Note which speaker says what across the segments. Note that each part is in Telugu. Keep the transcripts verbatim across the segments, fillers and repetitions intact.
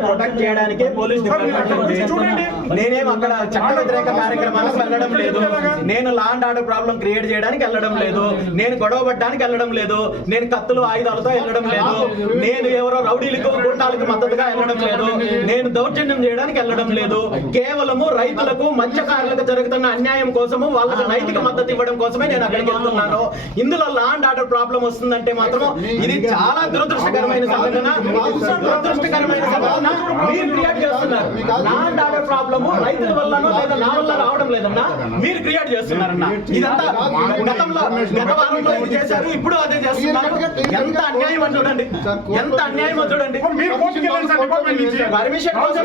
Speaker 1: ప్రొటెక్ట్ చేయడానికే పోలీస్ డిపార్ట్మెంట్ ఉంది. నేనేం అక్కడ చట్ట వ్యతిరేక కార్యక్రమాలకు వెళ్ళడం లేదు, నేను law and order problem create చేయడానికి వెళ్ళడం లేదు, నేను గొడవ పడడానికి వెళ్ళడం లేదు, నేను కత్తులు ఆయుధాలతో వెళ్ళడం లేదు, నేను ఎవరో రౌడీలకు గుండాలకు మద్దతుగా వెళ్ళడం లేదు, నేను దౌర్జన్యం చేయడానికి వెళ్ళడం లేదు. కేవలము రైతులకు మత్స్యకారులకు జరుగుతున్న అన్యాయం కోసము వాళ్ళకు నైతిక మద్దతు ఇవ్వడం కోసమే నేను అక్కడికి వెళ్తున్నాను. ఇందులో లా అండ్ ఆర్డర్ ప్రాబ్లం వస్తుందంటే మాత్రం ఇది చాలా దురదృష్టకరమైన సంఘటన. దురదృష్టకరమైన సంఘటన మీరు క్రియేట్ చేస్తున్నారు. లా అండ్ ఆర్డర్ ప్రాబ్లము రైతుల వల్లనో లేదా నా వల్ల రావడం లేదన్నా, మీరు క్రియేట్ చేస్తున్నారన్న. ఇదంతా గతంలో గత వారంలో ఇది చేశారు, ఇప్పుడు అదే చేస్తున్నారు. ఎంత అన్యాయం అని చూడండి, ఎంత అన్యాయం అని చూడండి. పర్మిషన్ కోసం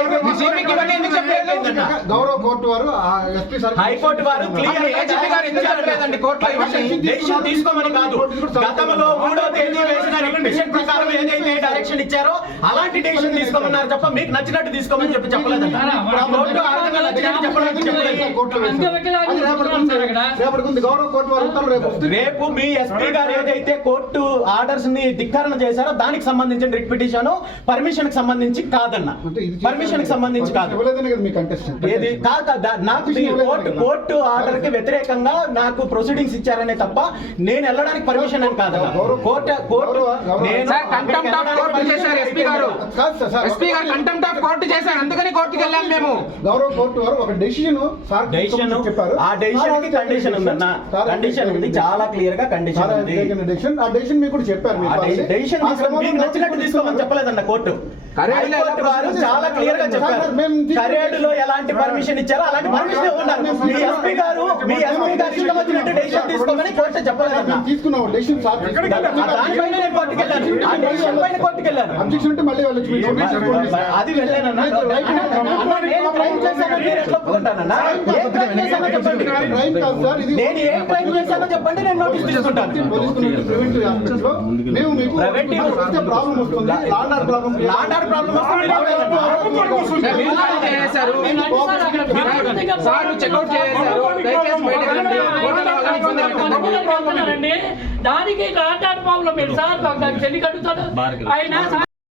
Speaker 2: గౌరవ కోర్టు వారు
Speaker 1: హైకోర్టు వారు క్లియర్ డెసిషన్ తీసుకోమని కాదు, గతంలో మూడో తేదీ వేసిన రిక్వెషన్ ప్రకారం ఏదైతే డైరెక్షన్ ఇచ్చారో అలాంటి డెసిషన్ తీసుకోమన్నారు తప్ప మీకు నచ్చినట్టు తీసుకోమని చెప్పి చెప్పలేదంట. కోర్టు ఆ విధంగా నచ్చినట్టు చెప్పలేదు. రేపు మీ ఎస్పీ గారు ఏదైతే కోర్టు ఆర్డర్స్ ని ధిక్కరణ చేశారో దానికి సంబంధించిన రిట్ పిటిషన్ పర్మిషన్ కి సంబంధించి కాదన్న, పర్మిషన్ కి సంబంధించి కాదు. ఏది కాదు, నాకు కోర్టు కోర్టు ఆర్డర్ కి వ్యతిరేకంగా నాకు ప్రొసీడింగ్స్ ఇచ్చారనే తప్ప నేను వెళ్ళడానికి పర్మిషన్ అని కాదన్న. Court court
Speaker 3: contempt of court చేశారు ఎస్పీ గారు, ఎస్పీ గారు కంటెంప్ట్ ఆఫ్ కోర్టు చేశారు, అందుకని కోర్టుకి వెళ్ళాం మేము.
Speaker 2: గౌరవ కోర్టు వారు ఒక డెసిషన్
Speaker 1: చెప్పారు, ఆ డెసిషన్ కి కండిషన్ ఉందన్న, కండిషన్ ఉంది, చాలా క్లియర్ గా కండిషన్ ఉంది.
Speaker 2: ఆ డెసిషన్ మీకు కూడా చెప్పారు,
Speaker 1: డెసిషన్ మీకు నచ్చినట్టు తీసుకోమని చెప్పలేదన్న కోర్టు. హైకోర్టు వారు చాలా క్లియర్ గా చెప్పారు, కరేడులో ఎలాంటి పర్మిషన్ ఇచ్చారో అలాంటి పర్మిషన్ ఇవ్వన్నారు. మీ ఎస్పీ గారు మీ ఎస్పీ గారు ఇష్టం వచ్చినట్టు డెసిషన్ తీసుకోమని కోర్టు చెప్పలేదన్న.
Speaker 2: తీసుకున్నాం డెసిషన్
Speaker 1: దానిపైన నేను కోర్టుకు వెళ్ళాను, ఆ డెసిషన్ పైన కోర్టుకు వెళ్ళాను.
Speaker 2: అబ్జెక్షన్ ఉంటే మళ్ళీ
Speaker 1: అది వెళ్ళానన్నా. నేను క్రైమ్ చేశాను మీరు ఎట్లా ఒప్పుకుంటానన్నా? ఏం క్రైమ్ చేశానో చెప్పండి, నేను ఏం క్రైమ్ చేశానో చెప్పండి, నేను నోటీస్ తీసుకుంటాను.
Speaker 2: ప్రాబ్లం వస్తుంది,
Speaker 1: లాండ్ ఆర్డర్ ప్రాబ్లం
Speaker 4: దానికి లాండ్ ఆర్డర్ ప్రాబ్లం ఏంటి సార్? చెల్లి కడుగుతాడు ఆయన.